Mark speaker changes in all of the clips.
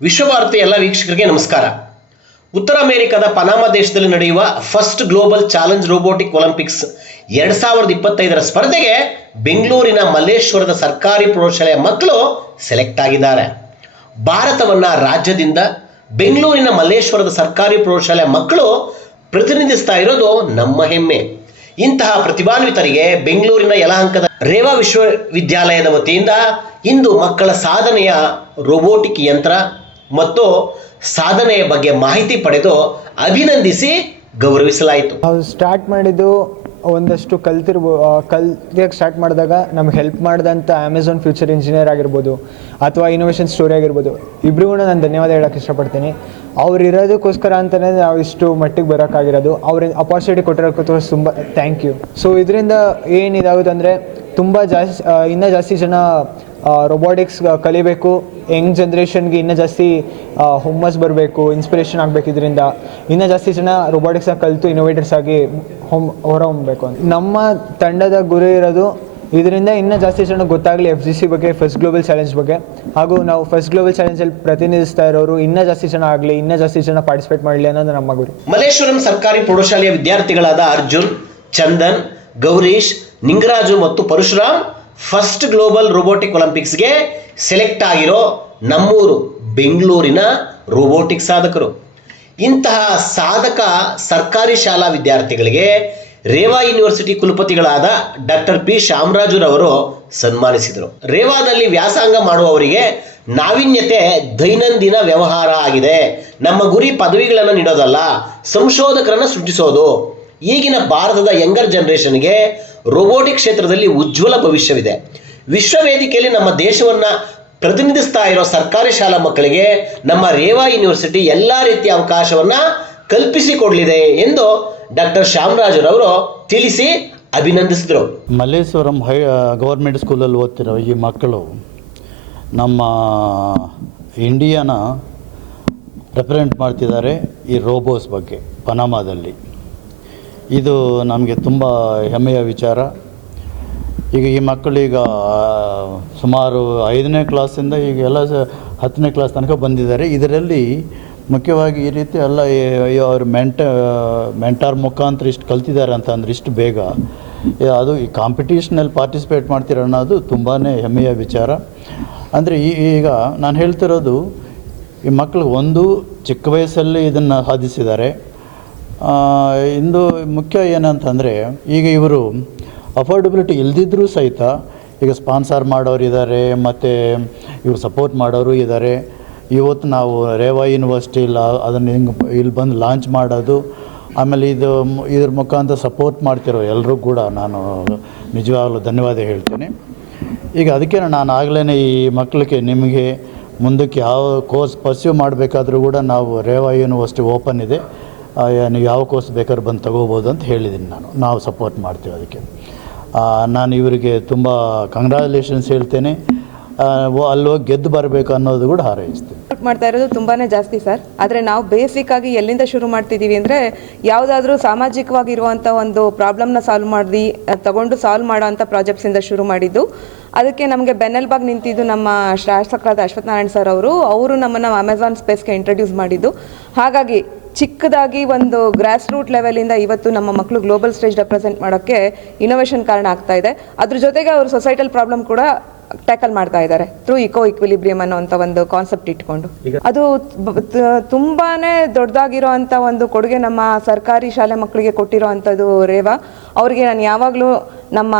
Speaker 1: ವಿಶ್ವಭಾರತಿ ಎಲ್ಲ ವೀಕ್ಷಕರಿಗೆ ನಮಸ್ಕಾರ. ಉತ್ತರ ಅಮೆರಿಕದ ಪನಾಮ ದೇಶದಲ್ಲಿ ನಡೆಯುವ first global challenge robotic Olympics ಎರಡ್ ಸಾವಿರದ ಇಪ್ಪತ್ತೈದರ ಸ್ಪರ್ಧೆಗೆ ಬೆಂಗಳೂರಿನ ಮಲ್ಲೇಶ್ವರದ ಸರ್ಕಾರಿ ಪ್ರೌಢಶಾಲೆಯ ಮಕ್ಕಳು ಸೆಲೆಕ್ಟ್ ಆಗಿದ್ದಾರೆ. ಭಾರತವನ್ನ ರಾಜ್ಯದಿಂದ ಬೆಂಗಳೂರಿನ ಮಲ್ಲೇಶ್ವರದ ಸರ್ಕಾರಿ ಪ್ರೌಢಶಾಲೆಯ ಮಕ್ಕಳು ಪ್ರತಿನಿಧಿಸ್ತಾ ಇರೋದು ನಮ್ಮ ಹೆಮ್ಮೆ. ಇಂತಹ ಪ್ರತಿಭಾನ್ವಿತರಿಗೆ ಬೆಂಗಳೂರಿನ ಯಲಹಂಕದ ರೇವಾ ವಿಶ್ವವಿದ್ಯಾಲಯದ ವತಿಯಿಂದ ಇಂದು ಮಕ್ಕಳ ಸಾಧನೆಯ ರೋಬೋಟಿಕ್ ಯಂತ್ರ ಮತ್ತು ಸಾಧನೆಯ ಬಗ್ಗೆ ಮಾಹಿತಿ ಪಡೆದು ಅಭಿನಂದಿಸಿ ಗೌರವಿಸಲಾಯಿತು.
Speaker 2: ನಾವು ಸ್ಟಾರ್ಟ್ ಮಾಡಿದ್ದು ಒಂದಷ್ಟು ಕಲ್ತಿರ್ಬೋ ಕಲ್ತಿಯಾಗಿ ಸ್ಟಾರ್ಟ್ ಮಾಡಿದಾಗ ನಮ್ಗೆ ಹೆಲ್ಪ್ ಮಾಡಿದಂಥ ಅಮೆಝಾನ್ ಫ್ಯೂಚರ್ ಇಂಜಿನಿಯರ್ ಆಗಿರ್ಬೋದು ಅಥವಾ ಇನೋವೇಷನ್ ಸ್ಟೋರಿ ಆಗಿರ್ಬೋದು ಇಬ್ಬರಿಗೂ ನಾನು ಧನ್ಯವಾದ ಹೇಳೋಕ್ಕೆ ಇಷ್ಟಪಡ್ತೀನಿ. ಅವ್ರು ಇರೋದಕ್ಕೋಸ್ಕರ ಅಂತಲೇ ನಾವು ಇಷ್ಟು ಮಟ್ಟಿಗೆ ಬರೋಕ್ಕಾಗಿರೋದು ಅವ್ರ ಅಪಾರ್ಚುನಿಟಿ ಕೊಟ್ಟಿರೋದಕ್ಕೋಸ್ಕರ ತುಂಬ ಥ್ಯಾಂಕ್ ಯು ಸೊ ಇದರಿಂದ ಏನಿದಾಗುತ್ತೆ ಅಂದರೆ ತುಂಬ ಜಾಸ್ತಿ ಇನ್ನೂ ಜಾಸ್ತಿ ಜನ ರೊಬೋಟಿಕ್ಸ್ ಕಲಿಬೇಕು. ಯಂಗ್ ಜನ್ರೇಷನ್ಗೆ ಇನ್ನೂ ಜಾಸ್ತಿ ಹುಮ್ಮಸ್ ಬರಬೇಕು ಇನ್ಸ್ಪಿರೇಷನ್ ಆಗಬೇಕು ಇದರಿಂದ ಇನ್ನೂ ಜಾಸ್ತಿ ಜನ ರೊಬೋಟಿಕ್ಸ್ನ ಕಲಿತು ಇನೋವೇಟರ್ಸ್ ಆಗಿ ಹೊಮ್ ಹೊರಹೊಮ್ಮಬೇಕು ಅಂತ. ನಮ್ಮ ತಂಡದ ಗುರಿ ಇರೋದು ಇದರಿಂದ ಇನ್ನೂ ಜಾಸ್ತಿ ಜನ ಗೊತ್ತಾಗಲಿ ಎಫ್ ಜಿ ಸಿ ಬಗ್ಗೆ ಫಸ್ಟ್ ಗ್ಲೋಬಲ್ ಚಾಲೆಂಜ್ ಬಗ್ಗೆ. ಹಾಗೂ ನಾವು ಫಸ್ಟ್ ಗ್ಲೋಬಲ್ ಚಾಲೆಂಜಲ್ಲಿ ಪ್ರತಿನಿಧಿಸ್ತಾ ಇರೋರು ಇನ್ನೂ ಜಾಸ್ತಿ ಜನ ಆಗಲಿ, ಇನ್ನೂ ಜಾಸ್ತಿ ಜನ ಪಾರ್ಟಿಸಿಪೇಟ್ ಮಾಡಲಿ ಅನ್ನೋದು ನಮ್ಮ ಗುರಿ.
Speaker 1: ಮಲ್ಲೇಶ್ವರಂ ಸರ್ಕಾರಿ ಪ್ರೌಢಶಾಲೆಯ ವಿದ್ಯಾರ್ಥಿಗಳಾದ ಅರ್ಜುನ್, ಚಂದನ್, ಗೌರೀಶ್, ನಿಂಗರಾಜು ಮತ್ತು ಪರಶುರಾಮ್ ಫಸ್ಟ್ ಗ್ಲೋಬಲ್ ರೋಬೋಟಿಕ್ ಒಲಿಂಪಿಕ್ಸ್ಗೆ ಸೆಲೆಕ್ಟ್ ಆಗಿರೋ ನಮ್ಮೂರು ಬೆಂಗಳೂರಿನ ರೋಬೋಟಿಕ್ ಸಾಧಕರು. ಇಂತಹ ಸಾಧಕ ಸರ್ಕಾರಿ ಶಾಲಾ ವಿದ್ಯಾರ್ಥಿಗಳಿಗೆ ರೇವಾ ಯೂನಿವರ್ಸಿಟಿ ಕುಲಪತಿಗಳಾದ ಡಾಕ್ಟರ್ ಪಿ ಶಾಮರಾಜುರವರು ಸನ್ಮಾನಿಸಿದರು. ರೇವಾದಲ್ಲಿ ವ್ಯಾಸಂಗ ಮಾಡುವವರಿಗೆ ನಾವೀನ್ಯತೆ ದೈನಂದಿನ ವ್ಯವಹಾರ ಆಗಿದೆ. ನಮ್ಮ ಗುರಿ ಪದವಿಗಳನ್ನು ನೀಡೋದಲ್ಲ, ಸಂಶೋಧಕರನ್ನು ಸೃಷ್ಟಿಸೋದು. ಈಗಿನ ಭಾರತದ ಯಂಗರ್ ಜನರೇಷನ್ಗೆ ರೋಬೋಟಿಕ್ ಕ್ಷೇತ್ರದಲ್ಲಿ ಉಜ್ವಲ ಭವಿಷ್ಯವಿದೆ. ವಿಶ್ವ ವೇದಿಕೆಯಲ್ಲಿ ನಮ್ಮ ದೇಶವನ್ನ ಪ್ರತಿನಿಧಿಸ್ತಾ ಇರೋ ಸರ್ಕಾರಿ ಶಾಲಾ ಮಕ್ಕಳಿಗೆ ನಮ್ಮ ರೇವಾ ಯೂನಿವರ್ಸಿಟಿ ಎಲ್ಲ ರೀತಿಯ ಅವಕಾಶವನ್ನ ಕಲ್ಪಿಸಿಕೊಡಲಿದೆ ಎಂದು ಡಾಕ್ಟರ್ ಶ್ಯಾಮರಾಜರವರು ತಿಳಿಸಿ ಅಭಿನಂದಿಸಿದರು.
Speaker 3: ಮಲ್ಲೇಶ್ವರಂ ಹೈ ಗೌರ್ಮೆಂಟ್ ಸ್ಕೂಲಲ್ಲಿ ಓದ್ತಿರೋ ಈ ಮಕ್ಕಳು ನಮ್ಮ ಇಂಡಿಯಾನ ರೆಪ್ರೆಸೆಂಟ್ ಮಾಡ್ತಿದ್ದಾರೆ ಈ ರೋಬೋಸ್ ಬಗ್ಗೆ ಪನಾಮಾದಲ್ಲಿ ಇದು ನಮಗೆ ತುಂಬ ಹೆಮ್ಮೆಯ ವಿಚಾರ. ಈಗ ಈ ಮಕ್ಕಳು ಈಗ ಸುಮಾರು ಐದನೇ ಕ್ಲಾಸಿಂದ ಈಗ ಎಲ್ಲ ಹತ್ತನೇ ಕ್ಲಾಸ್ ತನಕ ಬಂದಿದ್ದಾರೆ. ಇದರಲ್ಲಿ ಮುಖ್ಯವಾಗಿ ಈ ರೀತಿ ಎಲ್ಲ ಅವರು ಮೆಂಟ, ಮೆಂಟಾರ್ ಮುಖಾಂತರ ಇಷ್ಟು ಕಲ್ತಿದ್ದಾರೆ ಅಂತ ಅಂದರೆ ಇಷ್ಟು ಬೇಗ. ಅದು ಈ ಕಾಂಪಿಟೀಷನಲ್ಲಿ ಪಾರ್ಟಿಸಿಪೇಟ್ ಮಾಡ್ತೀರ ಅನ್ನೋದು ತುಂಬಾ ಹೆಮ್ಮೆಯ ವಿಚಾರ. ಅಂದರೆ ಈಗ ನಾನು ಹೇಳ್ತಿರೋದು, ಈ ಮಕ್ಕಳು ಒಂದು ಚಿಕ್ಕ ವಯಸ್ಸಲ್ಲಿ ಇದನ್ನು ಸಾಧಿಸಿದ್ದಾರೆ. ಇಂದು ಮುಖ್ಯ ಏನಂತಂದರೆ, ಈಗ ಇವರು ಅಫೋರ್ಡಬಿಲಿಟಿ ಇಲ್ದಿದ್ರೂ ಸಹಿತ ಈಗ ಸ್ಪಾನ್ಸರ್ ಮಾಡೋರು ಇದ್ದಾರೆ ಮತ್ತು ಇವರು ಸಪೋರ್ಟ್ ಮಾಡೋರು ಇದ್ದಾರೆ ಇವತ್ತು ನಾವು ರೇವಾ ಯೂನಿವರ್ಸಿಟಿ ಇಲ್ಲ, ಅದನ್ನು ಹಿಂಗೆ ಇಲ್ಲಿ ಬಂದು ಲಾಂಚ್ ಮಾಡೋದು, ಆಮೇಲೆ ಇದು ಇದ್ರ ಮುಖಾಂತರ ಸಪೋರ್ಟ್ ಮಾಡ್ತಿರೋ ಎಲ್ಲರೂ ಕೂಡ ನಾನು ನಿಜವಾಗಲೂ ಧನ್ಯವಾದ ಹೇಳ್ತೀನಿ. ಈಗ ಅದಕ್ಕೆ ನಾನು ಆಗಲೇ ಈ ಮಕ್ಕಳಿಗೆ ನಿಮಗೆ ಮುಂದಕ್ಕೆ ಯಾವ ಕೋರ್ಸ್ ಪರ್ಸ್ಯೂ ಮಾಡಬೇಕಾದ್ರೂ ಕೂಡ ನಾವು ರೇವಾ ಯೂನಿವರ್ಸಿಟಿ ಓಪನ್ ಇದೆ. ನೀವು ಯಾವ ಕೋರ್ಸ್ ಬೇಕಾದ್ರೂ ಬಂದು ತಗೋಬೋದು ಅಂತ ಹೇಳಿದ್ದೀನಿ ನಾನು. ನಾವು ಸಪೋರ್ಟ್ ಮಾಡ್ತೀವಿ ಅದಕ್ಕೆ. ನಾನು ಇವರಿಗೆ ತುಂಬ ಕಂಗ್ರ್ಯಾಚುಲೇಷನ್ಸ್ ಹೇಳ್ತೇನೆ. ಅಲ್ಲಿ ಹೋಗಿ ಗೆದ್ದು ಬರಬೇಕು ಅನ್ನೋದು ಕೂಡ ಹಾರೈಸ್ತೀನಿ.
Speaker 4: ಮಾಡ್ತಾ ಇರೋದು ತುಂಬಾ ಜಾಸ್ತಿ ಸರ್. ಆದರೆ ನಾವು ಬೇಸಿಕ್ ಆಗಿ ಎಲ್ಲಿಂದ ಶುರು ಮಾಡ್ತಿದ್ದೀವಿ ಅಂದರೆ ಯಾವುದಾದ್ರೂ ಸಾಮಾಜಿಕವಾಗಿರುವಂಥ ಒಂದು ಪ್ರಾಬ್ಲಮ್ನ ಸಾಲ್ವ್ ಮಾಡಿ ತಗೊಂಡು ಸಾಲ್ವ್ ಮಾಡೋವಂಥ ಪ್ರಾಜೆಕ್ಟ್ಸಿಂದ ಶುರು ಮಾಡಿದ್ದು. ಅದಕ್ಕೆ ನಮಗೆ ಬೆನ್ನೆಲ್ಬಾಗ್ ನಿಂತಿದ್ದು ನಮ್ಮ ಶಾಸಕರಾದ ಅಶ್ವಥ್ ಸರ್ ಅವರು. ಅವರು ನಮ್ಮನ್ನು ಅಮೆಝಾನ್ ಸ್ಪೇಸ್ಗೆ ಇಂಟ್ರೊಡ್ಯೂಸ್ ಮಾಡಿದ್ದು. ಹಾಗಾಗಿ ಚಿಕ್ಕದಾಗಿ ಒಂದು ಗ್ರಾಸ್ ರೂಟ್ ಲೆವೆಲಿಂದ ಇವತ್ತು ನಮ್ಮ ಮಕ್ಕಳು ಗ್ಲೋಬಲ್ ಸ್ಟೇಜ್ ರೆಪ್ರೆಸೆಂಟ್ ಮಾಡೋಕ್ಕೆ ಇನೋವೇಷನ್ ಕಾರಣ ಆಗ್ತಾ ಇದೆ. ಅದ್ರ ಜೊತೆಗೆ ಅವ್ರ ಸೊಸೈಟಲ್ ಪ್ರಾಬ್ಲಮ್ ಕೂಡ ಟ್ಯಾಕಲ್ ಮಾಡ್ತಾ ಇದ್ದಾರೆ ಥ್ರೂ ಇಕೋ ಇಕ್ವಿಲಿಬ್ರಿಯಂ ಅನ್ನೋಂಥ ಒಂದು ಕಾನ್ಸೆಪ್ಟ್ ಇಟ್ಕೊಂಡು. ಅದು ತುಂಬಾನೇ ದೊಡ್ಡದಾಗಿರೋ ಅಂಥ ಒಂದು ಕೊಡುಗೆ ನಮ್ಮ ಸರ್ಕಾರಿ ಶಾಲೆ ಮಕ್ಕಳಿಗೆ ಕೊಟ್ಟಿರೋ ಅಂಥದ್ದು ರೇವಾ. ಅವರಿಗೆ ನಾನು ಯಾವಾಗಲೂ ನಮ್ಮ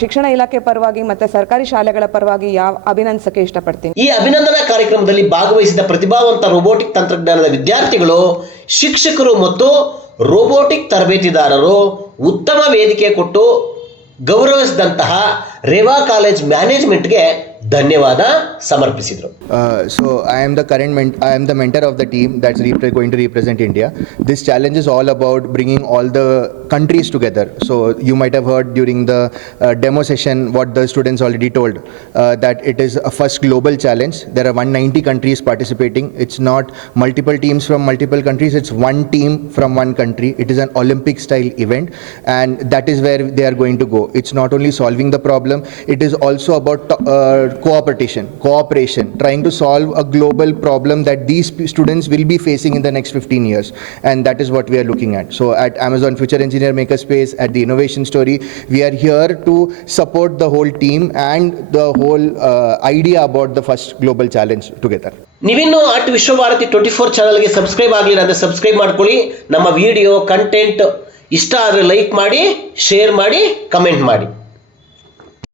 Speaker 4: ಶಿಕ್ಷಣ ಇಲಾಖೆ ಪರವಾಗಿ ಮತ್ತೆ ಸರ್ಕಾರಿ ಶಾಲೆಗಳ ಪರವಾಗಿ ಯಾವ ಅಭಿನಂದಿಸಕ್ಕೆ ಇಷ್ಟಪಡ್ತೀನಿ.
Speaker 1: ಈ ಅಭಿನಂದನಾ ಕಾರ್ಯಕ್ರಮದಲ್ಲಿ ಭಾಗವಹಿಸಿದ ಪ್ರತಿಭಾವಂತ ರೋಬೋಟಿಕ್ ತಂತ್ರಜ್ಞಾನದ ವಿದ್ಯಾರ್ಥಿಗಳು ಶಿಕ್ಷಕರು ಮತ್ತು ರೋಬೋಟಿಕ್ ತರಬೇತಿದಾರರು ಉತ್ತಮ ವೇದಿಕೆ ಕೊಟ್ಟು ಗೌರವಿಸಿದಂತಹ ರೇವಾ ಕಾಲೇಜ್ ಮ್ಯಾನೇಜ್ಮೆಂಟ್ಗೆ ಧನ್ಯವಾದ ಸಮರ್ಪಿಸಿದರು
Speaker 5: Uh, so I am the current ment- I am the mentor of the team that's repre- going to represent India. This challenge is all about bringing all the countries together. So you might have heard during the uh, demo session what the students already told uh, that it is a first global challenge. There are 190 countries participating. It's not multiple teams from multiple countries. It's one team from one country. It is an Olympic style event, and that is where they are going to go. It's not only solving the problem. It is also about to- uh, cooperation, cooperation, trying to solve a global problem that these p- students will be facing in the next 15 years. And that is what we are looking at. So at Amazon Future Engineer Makerspace, at the Innovation Story, we are here to support the whole team and the whole uh, idea about the first global challenge together.
Speaker 1: ನೀವಿನ್ನೂ ಆಟ್ Vishwabharati twenty four ಚಾನಲ್ಗೆ subscribe ಆಗಲಿಲ್ಲ ಅಂದರೆ subscribe ಮಾಡ್ಕೊಳ್ಳಿ ನಮ್ಮ video content ಇಷ್ಟ ಆದರೆ like ಮಾಡಿ share ಮಾಡಿ ಕಮೆಂಟ್ ಮಾಡಿ